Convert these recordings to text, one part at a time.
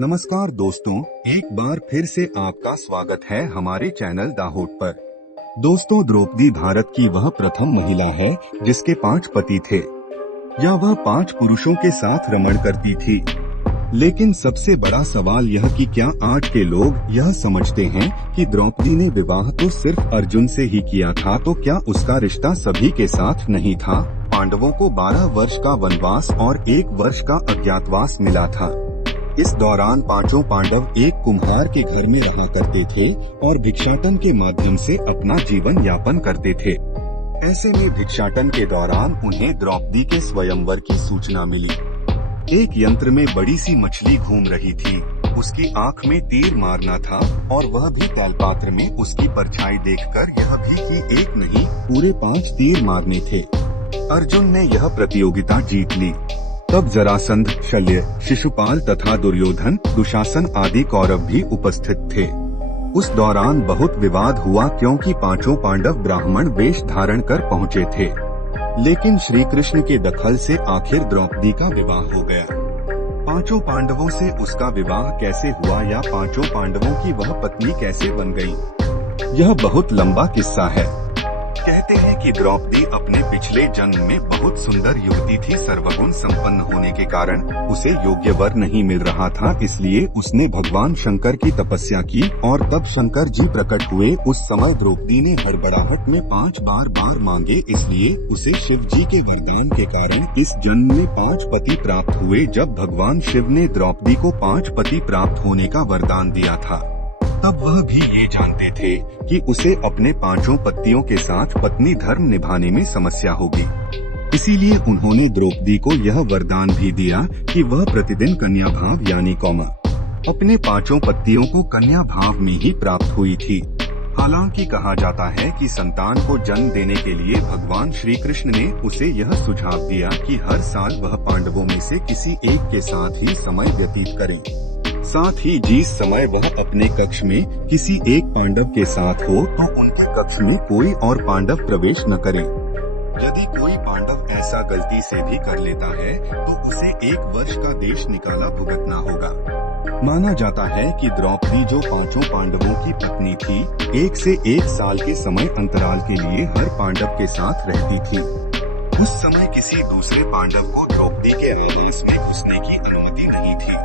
नमस्कार दोस्तों, एक बार फिर से आपका स्वागत है हमारे चैनल दाहोद पर। दोस्तों, द्रौपदी भारत की वह प्रथम महिला है जिसके 5 पति थे, या वह 5 पुरुषों के साथ रमण करती थी। लेकिन सबसे बड़ा सवाल यह कि क्या आज के लोग यह समझते हैं कि द्रौपदी ने विवाह तो सिर्फ अर्जुन से ही किया था, तो क्या उसका रिश्ता सभी के साथ नहीं था? पांडवों को 12 वर्ष का वनवास और 1 वर्ष का अज्ञातवास मिला था। इस दौरान 5 पांडव एक कुम्हार के घर में रहा करते थे और भिक्षाटन के माध्यम से अपना जीवन यापन करते थे। ऐसे में भिक्षाटन के दौरान उन्हें द्रौपदी के स्वयंवर की सूचना मिली। एक यंत्र में बड़ी सी मछली घूम रही थी, उसकी आंख में तीर मारना था और वह भी तैलपात्र में उसकी परछाई देखकर यह भी कि एक नहीं पूरे 5 तीर मारने थे। अर्जुन ने यह प्रतियोगिता जीत ली। तब जरासंध, शल्य, शिशुपाल तथा दुर्योधन, दुशासन आदि कौरव भी उपस्थित थे। उस दौरान बहुत विवाद हुआ क्योंकि 5 पांडव ब्राह्मण वेश धारण कर पहुँचे थे। लेकिन श्री कृष्ण के दखल से आखिर द्रौपदी का विवाह हो गया। 5 पांडवों से उसका विवाह कैसे हुआ या 5 पांडवों की वह पत्नी कैसे बन गई, यह बहुत लंबा किस्सा है। कहते हैं कि द्रौपदी अपने पिछले जन्म में बहुत सुंदर युवती थी। सर्वगुण संपन्न होने के कारण उसे योग्य वर नहीं मिल रहा था, इसलिए उसने भगवान शंकर की तपस्या की और तब शंकर जी प्रकट हुए। उस समय द्रौपदी ने हड़बड़ाहट में 5 बार मांगे, इसलिए उसे शिव जी के वरदान के कारण इस जन्म में 5 पति प्राप्त हुए। जब भगवान शिव ने द्रौपदी को 5 पति प्राप्त होने का वरदान दिया था, तब वह भी ये जानते थे कि उसे अपने 5 पतियों के साथ पत्नी धर्म निभाने में समस्या होगी। इसीलिए उन्होंने द्रौपदी को यह वरदान भी दिया कि वह प्रतिदिन कन्या भाव यानी कौमा अपने 5 पतियों को कन्या भाव में ही प्राप्त हुई थी। हालांकि कहा जाता है कि संतान को जन्म देने के लिए भगवान श्री कृष्ण ने उसे यह सुझाव दिया कि हर साल वह पांडवों में से किसी एक के साथ ही समय व्यतीत करे। साथ ही जिस समय वह अपने कक्ष में किसी एक पांडव के साथ हो तो उनके कक्ष में कोई और पांडव प्रवेश न करे। यदि कोई पांडव ऐसा गलती से भी कर लेता है तो उसे 1 वर्ष का देश निकाला भुगतना होगा। माना जाता है कि द्रौपदी जो 5 पांडवों की पत्नी थी, 1 से 1 साल के समय अंतराल के लिए हर पांडव के साथ रहती थी। उस समय किसी दूसरे पांडव को द्रौपदी के आवास में घुसने की अनुमति नहीं थी।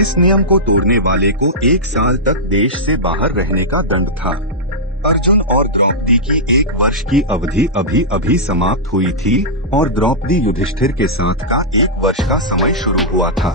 इस नियम को तोड़ने वाले को 1 साल तक देश से बाहर रहने का दंड था। अर्जुन और द्रौपदी की 1 वर्ष की अवधि अभी समाप्त हुई थी और द्रौपदी युधिष्ठिर के साथ का 1 वर्ष का समय शुरू हुआ था।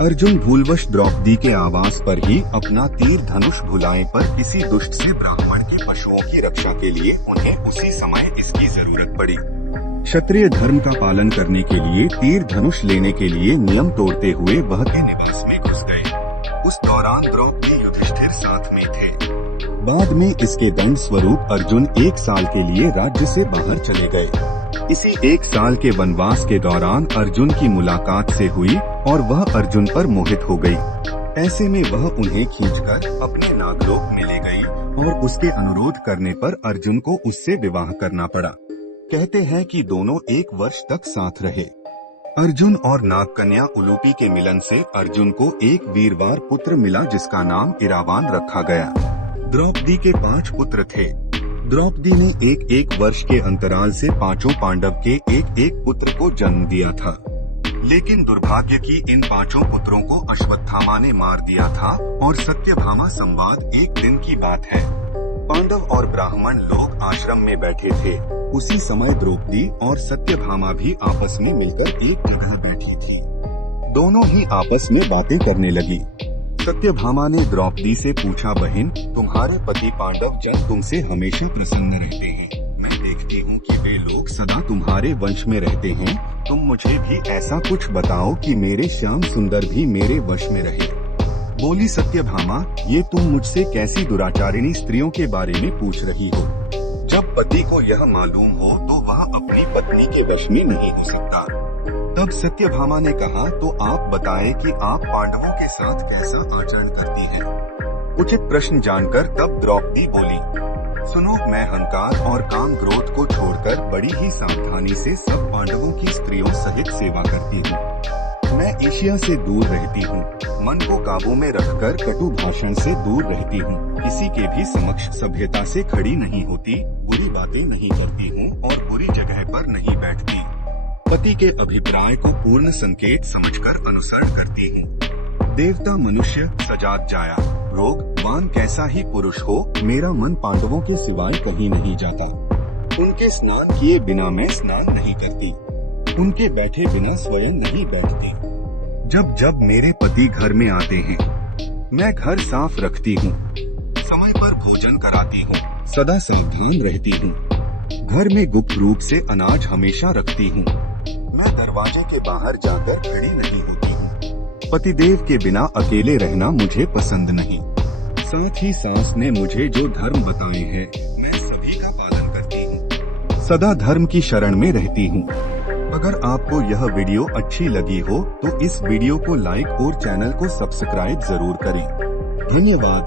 अर्जुन भूलवश द्रौपदी के आवास पर ही अपना तीर धनुष भुलाए पर किसी दुष्ट से ब्राह्मण के पशुओं की रक्षा के लिए उन्हें उसी समय इसकी जरूरत पड़ी। क्षत्रिय धर्म का पालन करने के लिए तीर धनुष लेने के लिए नियम तोड़ते हुए वह के निवास में घुस गए। उस दौरान द्रौपदी युधिष्ठिर साथ में थे। बाद में इसके दंड स्वरूप अर्जुन 1 साल के लिए राज्य से बाहर चले गए। इसी 1 साल के वनवास के दौरान अर्जुन की मुलाकात से हुई और वह अर्जुन पर मोहित हो गई। ऐसे में वह उन्हें खींचकर अपने नागलोक में ले गई और उसके अनुरोध करने पर अर्जुन को उससे विवाह करना पड़ा। कहते हैं कि दोनों 1 वर्ष तक साथ रहे। अर्जुन और नागकन्या उलूपी के मिलन से अर्जुन को एक वीरवार पुत्र मिला जिसका नाम इरावान रखा गया। द्रौपदी के 5 पुत्र थे। द्रौपदी ने 1 वर्ष के अंतराल से 5 पांडव के 1 पुत्र को जन्म दिया था। लेकिन दुर्भाग्य की इन 5 पुत्रों को अश्वत्थामा ने मार दिया था और सत्यभामा संवाद एक दिन की बात है। पांडव और ब्राह्मण लोग आश्रम में बैठे थे। उसी समय द्रौपदी और सत्यभामा भी आपस में मिलकर एक जगह बैठी थी। दोनों ही आपस में बातें करने लगी। सत्यभामा ने द्रौपदी से पूछा, बहन, तुम्हारे पति पांडव जन तुमसे हमेशा प्रसन्न रहते हैं। मैं देखती हूँ कि वे लोग सदा तुम्हारे वंश में रहते हैं। तुम मुझे भी ऐसा कुछ बताओ कि मेरे श्याम सुंदर भी मेरे वश में रहे। बोली सत्यभामा, ये तुम मुझसे कैसी दुराचारिणी स्त्रियों के बारे में पूछ रही हो? जब पति को यह मालूम हो तो वह अपनी पत्नी के वश में नहीं हो सकता। तब सत्यभामा ने कहा, तो आप बताएं कि आप पांडवों के साथ कैसा आचरण करती हैं? उचित प्रश्न जानकर तब द्रौपदी बोली, सुनो, मैं अहंकार और काम क्रोध को छोड़कर बड़ी ही सावधानी से सब पांडवों की स्त्रियों सहित सेवा करती हूँ। मैं ईर्ष्या से दूर रहती हूँ, मन को काबू में रखकर कटु भाषण से दूर रहती हूँ, किसी के भी समक्ष सभ्यता से खड़ी नहीं होती, बुरी बातें नहीं करती हूँ और बुरी जगह पर नहीं बैठती। पति के अभिप्राय को पूर्ण संकेत समझकर अनुसरण करती हूँ। देवता मनुष्य सजात जाया, रोगवान कैसा ही पुरुष हो, मेरा मन पांडवों के सिवाय कहीं नहीं जाता। उनके स्नान किए बिना मैं स्नान नहीं करती, उनके बैठे बिना स्वयं नहीं बैठती। जब जब मेरे पति घर में आते हैं, मैं घर साफ रखती हूँ, समय पर भोजन कराती हूँ, सदा सावधान रहती हूँ। घर में गुप्त रूप से अनाज हमेशा रखती हूँ। मैं दरवाजे के बाहर जाकर खड़ी नहीं होती हूँ। पतिदेव के बिना अकेले रहना मुझे पसंद नहीं। साथ ही सास ने मुझे जो धर्म बताए हैं, मैं सभी का पालन करती हूँ। सदा धर्म की शरण में रहती हूँ। अगर आपको यह वीडियो अच्छी लगी हो तो इस वीडियो को लाइक और चैनल को सब्सक्राइब जरूर करें। धन्यवाद।